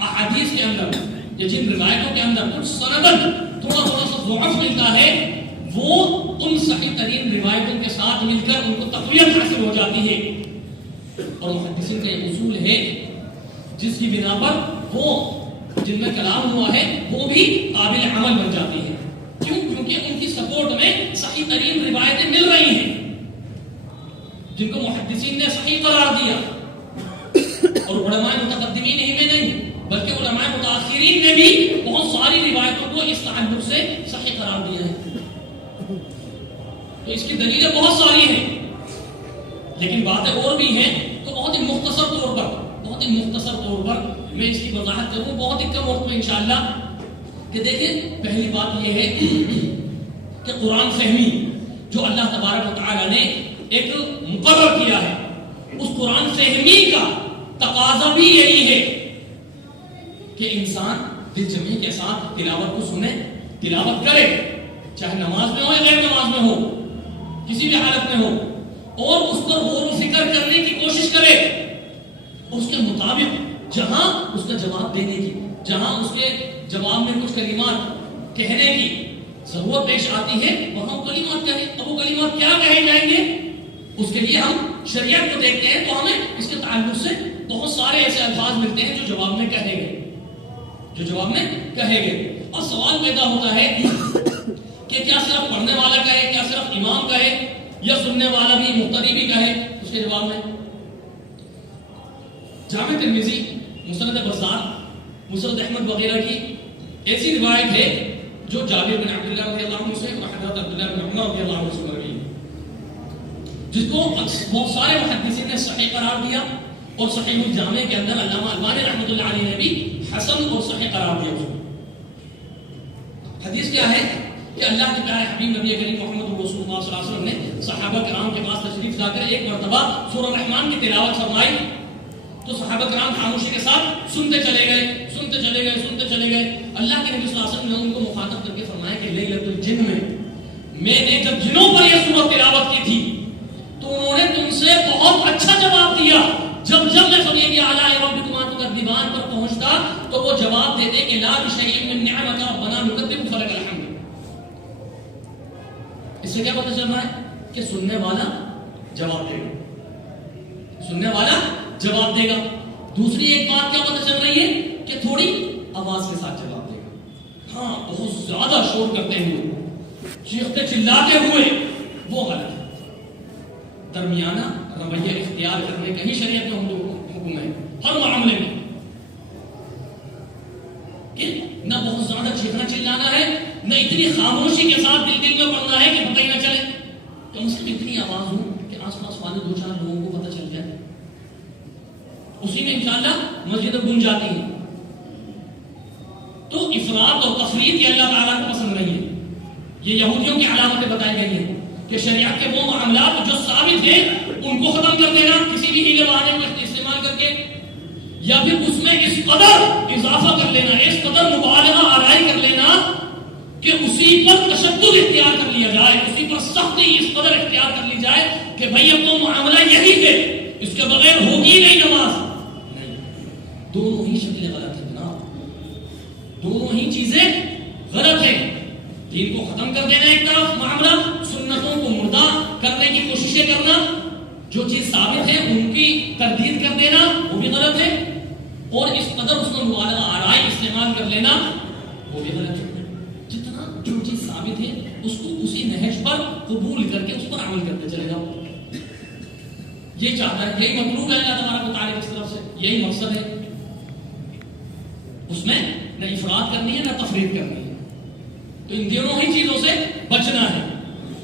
احادیث کے اندر یا جن روایتوں کے اندر کچھ سندن تھوڑا سا ضعف ملتا ہے وہ ان صحیح ترین روایتوں کے ساتھ مل کر ان کو تقویت حاصل ہو جاتی ہے. اور محدثین کا یہ اصول ہے جس کی بنا پر وہ جن میں کلام ہوا ہے وہ بھی قابل عمل بن جاتی ہے. کیوں؟ کیونکہ ان کی سپورٹ میں صحیح ترین روایتیں مل رہی ہیں جن کو محدثین نے صحیح قرار دیا. اور علماء متقدمین ہی میں نہیں بلکہ علماء متاخرین نے بھی بہت ساری روایتوں کو اس تعلق سے صحیح قرار دیا ہے. تو اس کی دلیلیں بہت ساری ہیں لیکن باتیں اور بھی ہیں. تو بہت ہی مختصر طور پر بہت ہی مختصر طور پر میں اس کی وضاحت کروں بہت ہی کم وقت میں انشاءاللہ. کہ دیکھیں پہلی بات یہ ہے کہ قرآن فہمی جو اللہ تبارک و تعالیٰ نے ایک مقرر کیا ہے، اس قرآن فہمی کا تقاضا بھی یہی ہے کہ انسان دل جمعی کے ساتھ تلاوت کو سنے، تلاوت کرے، چاہے نماز میں ہو یا غیر نماز میں ہو، کسی بھی حالت میں ہو، اور اس پر غور و فکر کرنے کی کوشش کرے، اس کے مطابق جہاں اس کا جواب دینے کی، جہاں اس کے جواب میں کچھ کلمات کہنے کی ضرورت پیش آتی ہے وہاں کلمات کہیں. اب وہ کلمات کیا کہے جائیں گے اس کے لیے ہم شریعت کو دیکھتے ہیں تو ہمیں اس کے تعلق سے بہت سارے ایسے الفاظ ملتے ہیں جو جواب میں کہے گئے. اور سوال پیدا ہوتا ہے کہ کیا صرف پڑھنے والا کہے، کیا صرف امام کہے، یا سننے والا بھی مقتدی بھی کہے؟ اس کے جواب میں جامع ترمذی، مسند بزار، مسند احمد وغیرہ کی ایسی روایت ہے جو جابر بن عبداللہ رضی اللہ عنہ سے اور حضرت عبداللہ بن عمر رضی اللہ عنہ سے مروی ہے، جس کو بہت سارے محدثین نے صحیح قرار دیا، اور صحیح الجامع کے اندر علامہ البانی رحمۃ اللہ علیہ نے بھی حسن اور صحیح قرار دیا اس کو. حدیث کیا ہے کہ اللہ کے پیارے حبیب نبی کریم محمد رسول اللہ صلی اللہ علیہ وسلم نے صحابہ کرام کے پاس تشریف لا کر ایک مرتبہ سورہ الرحمن کی تلاوت فرمائی تو صحابہ کرام خاموشی کے ساتھ سنتے چلے گئے. اللہ کے نبی صلی اللہ علیہ وسلم نے ان کو مخاطب کر کے فرمایا کہ لیلۃ الجن میں نے جب جنوں پر یہ سورہ تلاوت کی تھی تو انہوں نے تم سے بہت اچھا جواب دیا. جب میں فبأي آلاء ربكما تكذبان پر پہنچتا تو وہ جواب دیتے کہ لا بشيء من نعمك ربنا نكذب فلك الحمد. اس سے کیا پتہ چل رہا ہے کہ سننے والا جواب دے گا. دوسری ایک بات کیا پتہ چل رہی ہے کہ تھوڑی آواز کے ساتھ جواب دے گا. ہاں بہت زیادہ شور کرتے ہوئے، چیختے چلاتے ہوئے، وہ غلط ہے. درمیانہ رویہ اختیار کرنے کا ہی شریعت میں حکم ہے ہر معاملے میں، کہ نہ بہت زیادہ چیخنا چلانا ہے، نہ اتنی خاموشی کے ساتھ دل میں پڑھنا ہے کہ پتہ ہی نہ چلے. کم سے کم اتنی آواز ہو کہ آس پاس والے دو چار لوگوں کو پتہ چل جائے، اسی میں انشاءاللہ مسجد بن جاتی ہے. تو افراط اور تفریط یہ اللہ تعالیٰ کو پسند نہیں ہے. یہ یہودیوں کی علامتیں بتائی گئی ہیں کہ شریعت کے وہ معاملات جو ثابت ہیں ان کو ختم کر دینا کسی بھی ہیلے بہانے کو استعمال کر کے، یا پھر اس میں اس قدر اضافہ کر لینا، اس قدر مبالغہ آرائی کر لینا کہ اسی پر تشدد اختیار کر لیا جائے، اسی پر سختی اس قدر اختیار کر لی جائے کہ بھئی اب تو معاملہ یہی ہے، اس کے بغیر ہوگی نہیں نماز. نہیں، دونوں ہی شکلیں غلط ہیں جناب، دونوں ہی چیزیں غلط ہیں. دین کو ختم کر دینا ایک طرف معاملہ، سنتوں کو مردہ کرنے کی کوششیں کرنا، جو چیز ثابت ہے ان کی تردید کر دینا وہ بھی غلط ہے، اور اس قدر اس میں مبالغہ آرائی استعمال کر لینا وہ بھی غلط ہے. جتنا جو چیز ثابت ہے اس کو اسی نہج پر قبول کر کے اس پر عمل کرتے چلے جاؤ. یہ چاہتا ہے، یہی مطلوب ہے اللہ تبارک و تعالیٰ کی طرف سے، یہی مقصد ہے. اس میں نہ افراط کرنی ہے نہ تفریط کرنی ہے. تو ان دونوں ہی چیزوں سے بچنا ہے.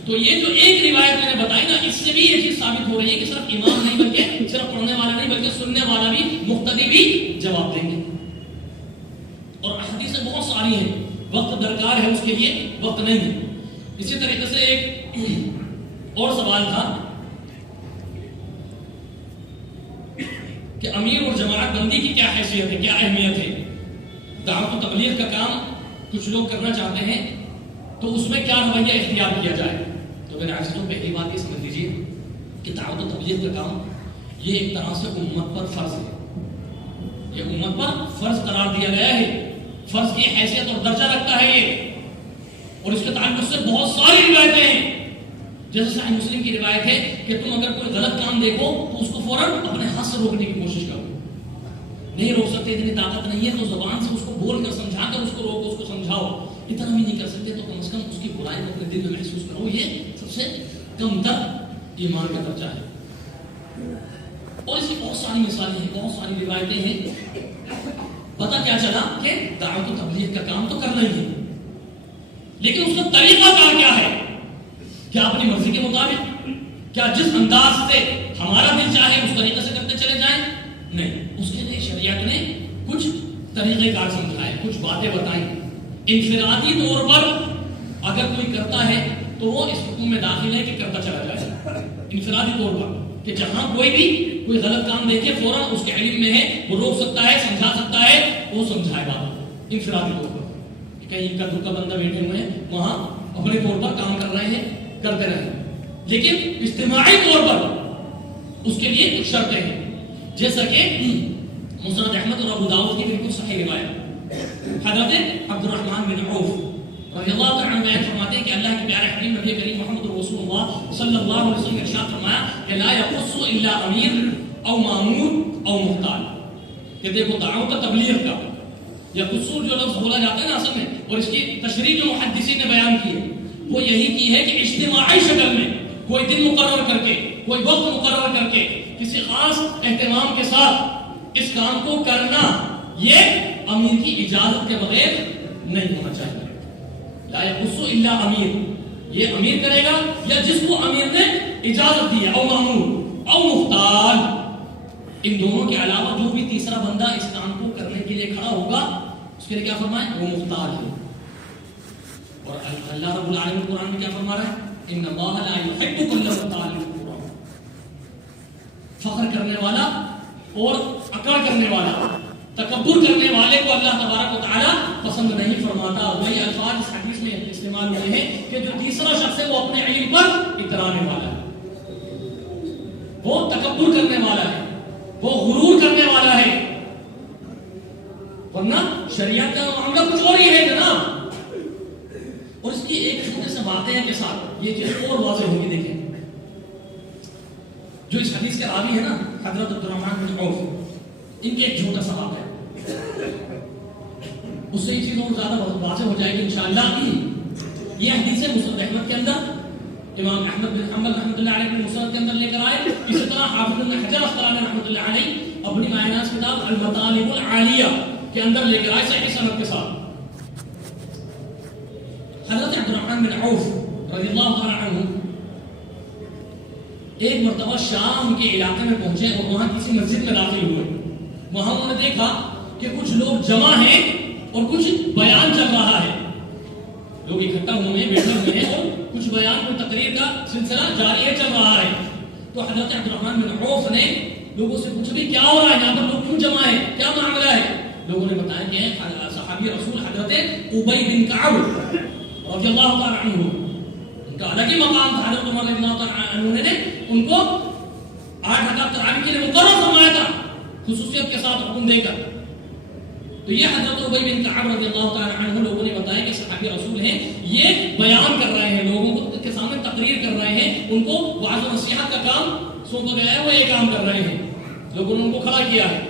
تو یہ جو ایک روایت میں نے بتائی نا، اس سے بھی یہ چیز ثابت ہو رہی ہے کہ صرف امام نہیں بلکہ صرف پڑھنے والا نہیں بلکہ سننے والا بھی، مقتدی بھی جواب دیں گے. اور احادیثیں بہت ساری ہیں، وقت درکار ہے اس کے لیے، وقت نہیں ہے. اسی طریقے سے ایک اور سوال تھا کہ امیر اور جماعت بندی کی کیا حیثیت ہے، کیا اہمیت ہے. دعوت و تبلیغ کا کام کچھ لوگ کرنا چاہتے ہیں تو اس میں کیا رویہ اختیار کیا جائے. تو میرے عزیزوں پہلی بات یہ سمجھ لیجیے کہ دعوت و تبلیغ کا کام یہ ایک طرح سے امت پر فرض ہے. یہ امت پر فرض قرار دیا گیا ہے، فرض کی حیثیت اور درجہ رکھتا ہے یہ. اور اس کے تعلق سے بہت ساری روایتیں ہیں. جیسے صحیح مسلم کی روایت ہے کہ تم اگر کوئی غلط کام دیکھو تو اس کو فوراً اپنے ہاتھ سے روکنے کی کوشش کرو. نہیں روک سکتے، اتنی طاقت نہیں ہے تو زبان سے اس کو بول کر سمجھا کر اس کو روکو، اس کو سمجھاؤ. اتنا بھی نہیں کر سکتے تو کم از کم اس کی برائی کو اپنے دل میں محسوس کرو. یہ سب سے کم تر ایمان کا درجہ ہے. اور اس کی بہت ساری مثالیں ہیں، بہت ساری روایتیں ہیں. پتہ کیا چلا کہ دعوت و تبلیغ کا کام تو کرنا ہی ہے، لیکن اس کا طریقہ کار کیا ہے. کیا اپنی مرضی کے مطابق، کیا جس انداز سے ہمارا دل چاہے اس طریقے سے کرتے چلے جائیں، نہیں، اس کے لیے شریعت نے کچھ طریقہ کار سمجھائے، کچھ باتیں بتائیں. انفرادی طور پر اگر کوئی کرتا ہے تو وہ اس حکم میں داخل ہے کہ کرتا چلا جائے. انفرادی طور پر کہ جہاں کوئی بھی کوئی غلط کام دیکھے فوراً اس کے علم میں ہے، وہ روک سکتا ہے، سمجھا سکتا ہے، وہ سمجھائے گا. انفرادی طور پر کہیں کا دکھا بندہ بیٹھے ہوئے ہیں وہاں اپنے طور پر کام کر رہے ہیں، کرتے رہے. لیکن اجتماعی طور پر اس کے لیے کچھ شرطیں ہیں، جیسا کہ مسند احمد اور ابو داؤد کی بالکل صحیح روایت. حضرت عبد الرحمن بن عوف رضی اللہ تعالیٰ عنہ بیان فرماتے ہیں کہ اللہ کے پیارے حبیب نبی کریم محمد رسول اللہ صلی اللہ علیہ وسلم نے ارشاد فرمایا کہ لا يقص الا امیر او مامور او مختار. کہ دیکھو دعوت تبلیغ کا یا قصور جو لفظ بولا جاتا ہے نا اصل میں، اور اس کی تشریح جو محدثین نے بیان کی ہے وہ یہی کی ہے کہ اجتماعی شکل میں کوئی دن مقرر کر کے، کوئی وقت مقرر کر کے، کسی خاص اہتمام کے ساتھ اس کام کو کرنا، یہ امیر کی اجازت کے بغیر نہیں ہونا چاہیے. لا يقص الا امیر، یہ امیر کرے گا یا جس کو امیر نے اجازت دی ہے، او مامور او مختار. ان دونوں کے علاوہ جو بھی تیسرا بندہ اس کام کو کرنے کے لیے کھڑا ہوگا اس کے لیے کیا فرمائے؟ وہ مختار ہے. اور اللہ رب العالمین قرآن میں کیا فرما رہا ہے؟ ان اللہ لا يحب كل مختال فخور. فخر کرنے والا اور اکڑ کرنے والا، تکبر کرنے والے کو اللہ تبارک و تعالیٰ پسند نہیں فرماتا. وہی الفاظ اس حدیث میں استعمال ہوئے ہیں کہ جو تیسرا شخص ہے وہ اپنے علم پر اترانے والا ہے، وہ تکبر کرنے والا ہے، وہ غرور کرنے والا ہے. ورنہ شریعت کا معاملہ کچھ اور ہی ہے جناب. اور اس کی ایک چھوٹے سے باتیں کے ساتھ یہ چیز اور واضح ہوگی. دیکھیں جو اس حدیث کے راوی ہے نا حضرت عبد الرحمن بن عوف، ان کے ایک چھوٹا سا بات ہے، اس سے یہ چیز اور زیادہ واضح ہو جائے گی انشاءاللہ. یہ حدیث ہے مسند احمد کے اندر، امام احمد بن حنبل رحمۃ اللہ علیہ نے مسند کے اندر لے کر آئے. اسی طرح حافظ بن حجر اسقلانی رحمۃ اللہ علیہ اپنی معینات کتاب المطالب العالیہ کے اندر لے کر آئے صحیح سند کے ساتھ. حضرت عبد الرحمن بن عوف رضی اللہ تعالی عنہ ایک مرتبہ شام کے علاقے میں پہنچے اور وہاں کسی مسجد میں داخل ہوئے. وہاں انہوں نے دیکھا کہ کچھ لوگ جمع ہیں اور کچھ بیان چل رہا ہے. لوگ اکٹھا ہوئے ہیں، بیٹھے ہوئے ہیں اور کچھ بیان، کوئی تقریر کا سلسلہ جاری ہے، چل رہا ہے. تو حضرت عبد الرحمن بن عوف نے لوگوں سے پوچھا بھی کیا ہو رہا ہے یہاں پر، لوگ کیوں جمع ہیں، کیا معاملہ ہے؟ لوگوں نے بتایا کہ صحابی رسول حضرت ابی بن کعب رضی اللہ تعالی عنہ، ان کا الگ ہی مقام تھا. حضرت عمر رضی اللہ تعالی عنہ نے ان کو 8 رکعت تراویح کے لیے مقرر فرمایا تھا خصوصیت کے ساتھ حکم دے کر. تو یہ حضرت ابی بن کعب رضی اللہ تعالی عنہ لوگوں نے بتایا کہ صحابی رسول ہیں، یہ بیان کر رہے ہیں، لوگوں کے سامنے تقریر کر رہے ہیں، ان کو وعظ و نصیحت کا کام سونپا گیا ہے، وہ یہ کام کر رہے ہیں. لوگوں نے ان کو کھڑا کیا ہے.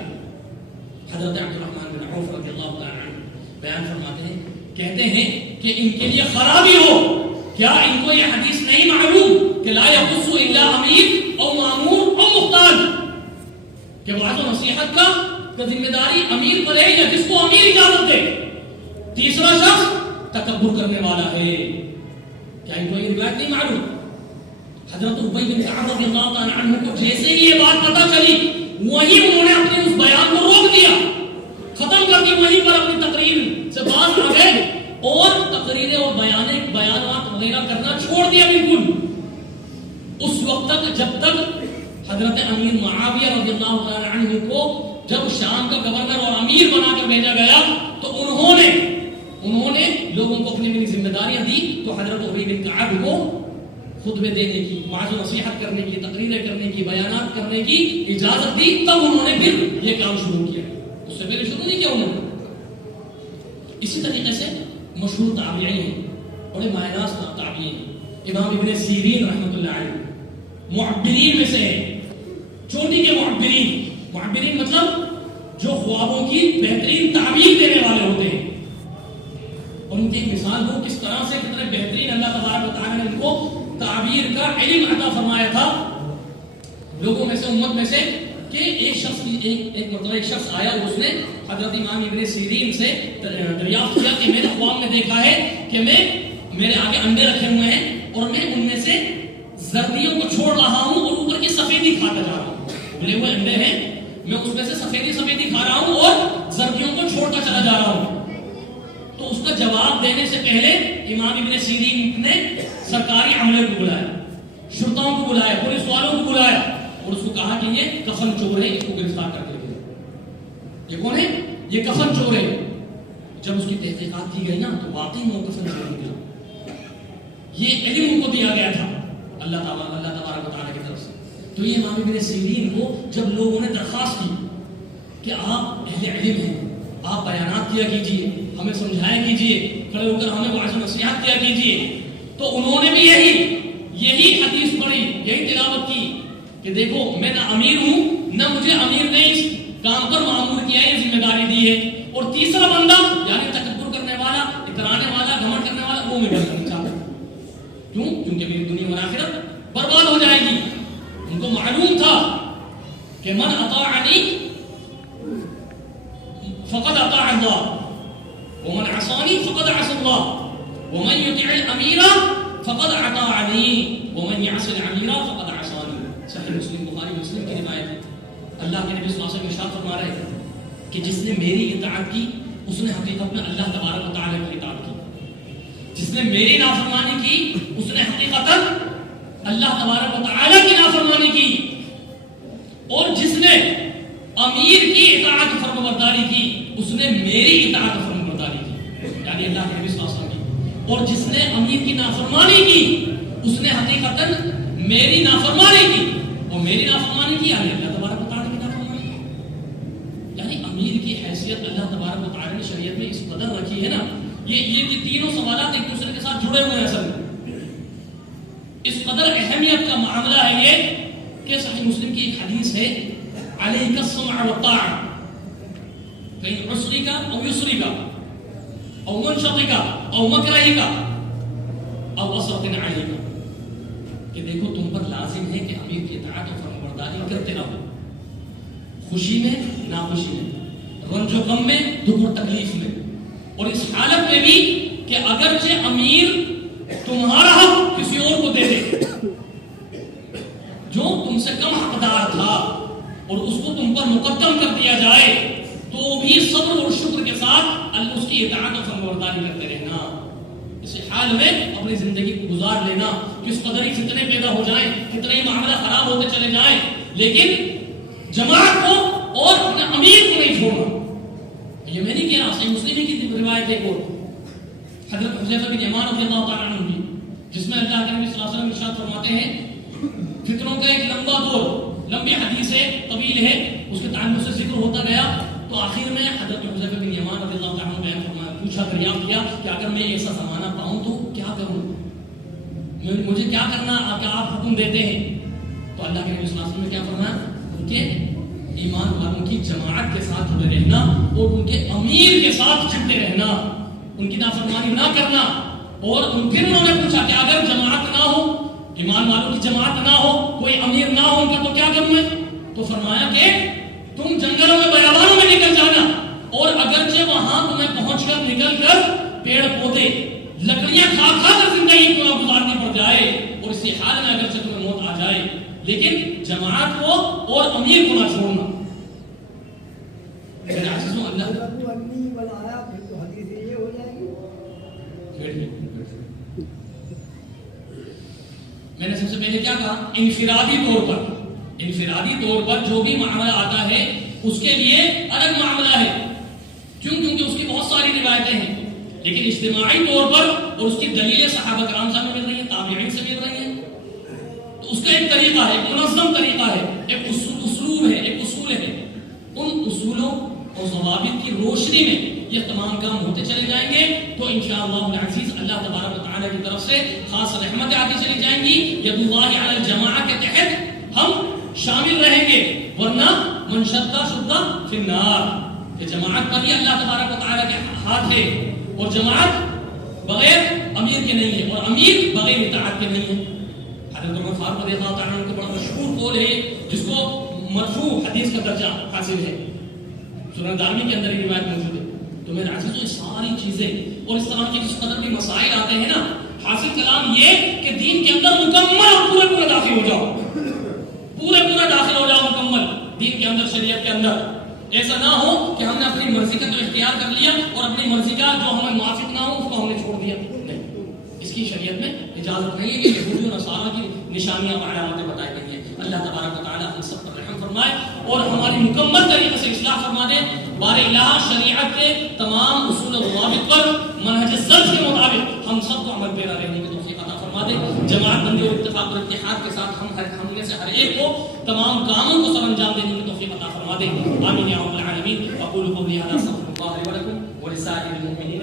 حضرت عبد الرحمن بن عوف رضی اللہ تعالی عنہ بیان فرماتے ہیں، کہتے ہیں کہ ان کے لیے خرابی ہو، کیا ان کو یہ حدیث نہیں معلوم کہ لا يقص الا امیر او مامور او مختار، کہ وعظ و نصیحت کا ذمہ داری امیر پر ہے یا جس کو امیر اجازت دے. تیسرا شخص تکبر کرنے والا ہے. کیا ان کو یہ روایت نہیں معلوم؟ حضرت ابی بن کعب رضی اللہ تعالی عنہ کو جیسے ہی یہ بات پتہ چلی وہی انہوں نے اپنے اس بیان کو روک دیا، ختم کر کے وہیں پر اپنی تقریر سے باز آ گئے اور تقریریں اور بیانات وغیرہ کرنا چھوڑ دیا بالکل. اس وقت تک جب تک حضرت امیر معاویہ رضی اللہ تعالی عنہ کو جب شام کا گورنر اور امیر بنا کر بھیجا گیا تو انہوں نے لوگوں کو اپنی ذمہ داریاں دی. تو حضرت ابی بن کعب کو خطبے دینے کی، وعظ و نصیحت کرنے کی، تقریریں کرنے کی، بیانات کرنے کی اجازت دی. تب انہوں نے پھر یہ کام شروع کیا، اس سے پہلے شروع نہیں کیا انہوں نے. اسی طریقے سے مشہور تابعین ہیں، بڑے ماہراز تابعین ہیں، امام ابن سیرین رحمۃ اللہ علیہ معبرین میں سے ہیں، چوٹی کے معبرین. معبرین مطلب جو خوابوں کی بہترین تعبیر دینے والے ہوتے ہیں. اور ان کی ایک مثال ہو کس طرح سے کتنے بہترین اللہ تبارک و تعالیٰ نے ان کو تعبیر کا علم عطا فرمایا تھا. لوگوں میں سے، امت میں سے کہ ایک شخص آیا اور اس نے حضرت امام ابن سیرین سے دریافت کیا کہ میں نے خواب میں دیکھا ہے کہ میرے آگے انڈے رکھے ہوئے ہیں اور میں ان میں سے زردیوں کو چھوڑ رہا ہوں اور اوپر کی سفیدی کھاتا جا رہا ہوں. بھلے ہوئے انڈے ہیں میں اس میں سے سفیدی کھا رہا ہوں اور زردیوں کو چھوڑ کر چلا جا رہا ہوں. تو اس کا جواب دینے سے پہلے امام ابن سیرین نے سرکاری عملے کو بلایا, شرطاؤں کو بلایا, پولیس والوں کو بلایا اور اس کو کہا کہ یہ کفن چور ہے, اس کو گرفتار کر کے لے. یہ کون ہے؟ یہ کفن چور ہے. جب اس کی تحقیقات کی گئی نا تو واقعی وہ کفن چور نکلا. یہ علم ان کو دیا گیا تھا اللہ تبارک و تعالیٰ کی طرف سے. تو یہ امام ابن سیرین کو جب لوگوں نے درخواست کی کہ آپ اہل علم ہیں, آپ بیانات کیا کیجئے, ہمیں سمجھایا کیجئے, کھڑے ہو کر ہمیں وعظ و نصیحت کیا کیجئے, تو انہوں نے بھی یہی حدیث پڑھی, یہی تلاوت کی کہ دیکھو میں نہ امیر ہوں, نہ مجھے امیر نے اس کام پر معمور کیا ہے, ذمہ داری دی ہے. اور تیسرا بندہ یعنی تکبر کرنے والا, اترانے والا, گھمنڈ کرنے والا, وہ میں کرنا چاہتا ہوں. کیوں؟ کیونکہ میری دنیا اور آخرت برباد ہو جائے گی. ان کو معلوم تھا کہ من اطاعنی فقد اطاع اللہ ومن عصانی فقد عصى اللہ ومن يطع الامیر فقد اطاعنی ومن يعص الامیر فقد عصانی. صحیح مسلم, بخاری مسلم کی روایت ہے. اللہ کے نبی صلی اللہ علیہ وسلم ارشاد فرما رہے ہیں کہ جس نے میری اطاعت کی اس نے حقیقت میں اللہ تبارک و تعالیٰ کی اطاعت کی. جس نے میری نافرمانی کی اس نے حقیقت اللہ تبارک و تعالیٰ کی نافرمانی کی. اور جس نے امیر کی اطاعت فرمانبرداری کی اس نے میری اطاعت فرمانبرداری کی, یعنی اللہ کے نبی صلی اللہ علیہ وسلم کی. اور جس نے امیر کی نافرمانی کی اس نے حقیقت میری نافرمانی کی, اور میری نافرمانی کی یعنی اللہ تبارک و تعالیٰ کی نافرمانی کی. یعنی امیر کی حیثیت اللہ تبارک و تعالیٰ نے شریعت میں اس قدر رکھی ہے نا. یہ تینوں سوالات ایک دوسرے کے ساتھ جڑے ہوئے ہیں. اصل میں اس قدر اہمیت کا معاملہ ہے یہ کہ صحیح مسلم کی ایک حدیث ہے, علیک السمع والطاعہ فإن عسرک او یسرک او منشطک او مکرہک او اسرت علیک, کہ دیکھو تم پر لازم ہے کہ امیر کی اطاعت اور فرمانبرداری کرتے رہو, خوشی میں, ناخوشی میں, رنج و غم میں, دکھ اور تکلیف میں. اور اس حالت میں بھی کہ اگرچہ امیر تمہارا حق کسی اور کو دے دے جو تم سے کم حقدار تھا اور اس کو تم پر مقدم کر دیا جائے, تو بھی صبر اور شکر کے ساتھ اللہ اس کی اطاعت اور فرمانبرداری کرتے رہنا. اس حال میں اپنی زندگی کو گزار لینا. کس قدر ہی فتنے پیدا ہو جائیں, کتنے ہی معاملہ خراب ہوتے چلے جائیں, لیکن جماعت کو اور اپنے امیر کو نہیں چھوڑنا. یہ میں نہیں کہہ رہا, صحیح مسلم کی روایت ہے اور حضرت حذیفہ بن یمان رضی اللہ تعالیٰ عنہ کی, جس میں اللہ کے نبی صلی اللہ علیہ وسلم ارشاد فرماتے ہیں فتنوں کا ایک لمبا دور, لمبی حدیث ہے, طویل ہے, اس کے تعلق سے ذکر ہوتا گیا. تو آخر میں حضرت حذیفہ بن یمان رضی اللہ تعالیٰ عنہ بیان فرمایا, پوچھا دریافت کیا کہ اگر میں ایسا زمانہ پاؤں تو کیا کروں, مجھے کیا کرنا, کیا آپ حکم دیتے ہیں؟ تو اللہ کے نبی صلی اللہ علیہ وسلم نے کیا فرمایا, ان کے ایمان والوں کی جماعت کے ساتھ جڑے رہنا اور ان کے امیر کے ساتھ چھٹے رہنا, ان کی نافرمانی نہ کرنا. اور پھر انہوں نے پوچھا کہ اگر جماعت نہ ہو, ایمان والوں کی جماعت نہ ہو, کوئی امیر نہ ہو ان کا, تو کیا کروں میں؟ تو فرمایا کہ تم جنگلوں میں, بیابانوں میں نکل جانا, اور اگرچہ وہاں تمہیں پہنچ کر نکل کر پیڑ پودے لکڑیاں کھا کر زندگی کو گزارنی پڑ جائے, اور اسی حال میں اگرچہ تمہیں موت آ جائے, لیکن جماعت کو اور امیر کو نہ چھوڑنا. میں نے سب سے پہلے کیا کہا, انفرادی طور پر جو بھی معاملہ آتا ہے اس کے لیے الگ معاملہ ہے. کیونکہ اس کی بہت ساری روایتیں ہیں, لیکن اجتماعی طور پر اور اس کی دلیلیں صحابہ کرام سے مل رہی ہیں, تابعین سے مل رہی ہیں. تو اس کا ایک طریقہ ہے, ایک منظم طریقہ ہے, ایک اسلوب ہے, ایک اصول ہے. ان اصولوں اور ضوابط کی روشنی میں یہ تمام کام ہوتے چلے جائیں گے تو انشاءاللہ العزیز اللہ تبارک و تعالیٰ کی طرف سے خاص رحمتیں آتی چلی جائیں گی. ید اللہ علی الجماعہ کے تحت ہم شامل رہیں گے, ورنہ من شدہ فی النار, کہ جماعت پر ہی اللہ تبارک و تعالیٰ کے ہاتھ ہے, اور جماعت بغیر امیر کے نہیں ہے, اور امیر بغیر اطاعت کے نہیں ہے. حضرت عمر فاروق رضی اللہ تعالیٰ عنہ کا بڑا مشہور قول ہے جس کو مرفوع حدیث کا درجہ حاصل ہے, سنن دارمی کے اندر یہ روایت موجود ہے. تو میرے عزیزوں, یہ ساری چیزیں اور اس طرح کے جس قدر بھی مسائل آتے ہیں نا, حاصل کلام یہ کہ دین کے اندر مکمل اور پورے داخل ہو جاؤ, پورا داخل ہو جاؤ مکمل. دین کے اندر، شریعت کے اندر. ایسا نہ ہو کہ ہم نے اپنی مرضی کا تو اختیار کر لیا اور اپنی مرضی کا جو ہمیں موافق نہ ہو اس کو ہم نے چھوڑ دیا. نہیں، اس کی شریعت میں اجازت نہیں ہے. یہ یہودی و نصارہ کی نشانیاں اور علامتیں بتائی گئی ہیں. اللہ تبارک و تعالیٰ ہم سب پر رحم فرمائے اور ہماری مکمل طریقے سے اصلاح فرما دے. بار الہ شریعت کے تمام اصول و ضوابط پر منہج سلف کے مطابق ہم سب کو عمل پیرا رہنے کی توفیق عطا فرما دے. جماعت بندی اور اتفاق اور اتحاد کے ساتھ ہم میں سے ہر ایک کو تمام کاموں کو سر انجام دینے کی توفیق عطا فرما دے. آمین یا رب العالمین. اقول قولی ھذا استغفر اللہ لي ولکم ولسائر المؤمنین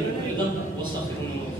واستغفروه.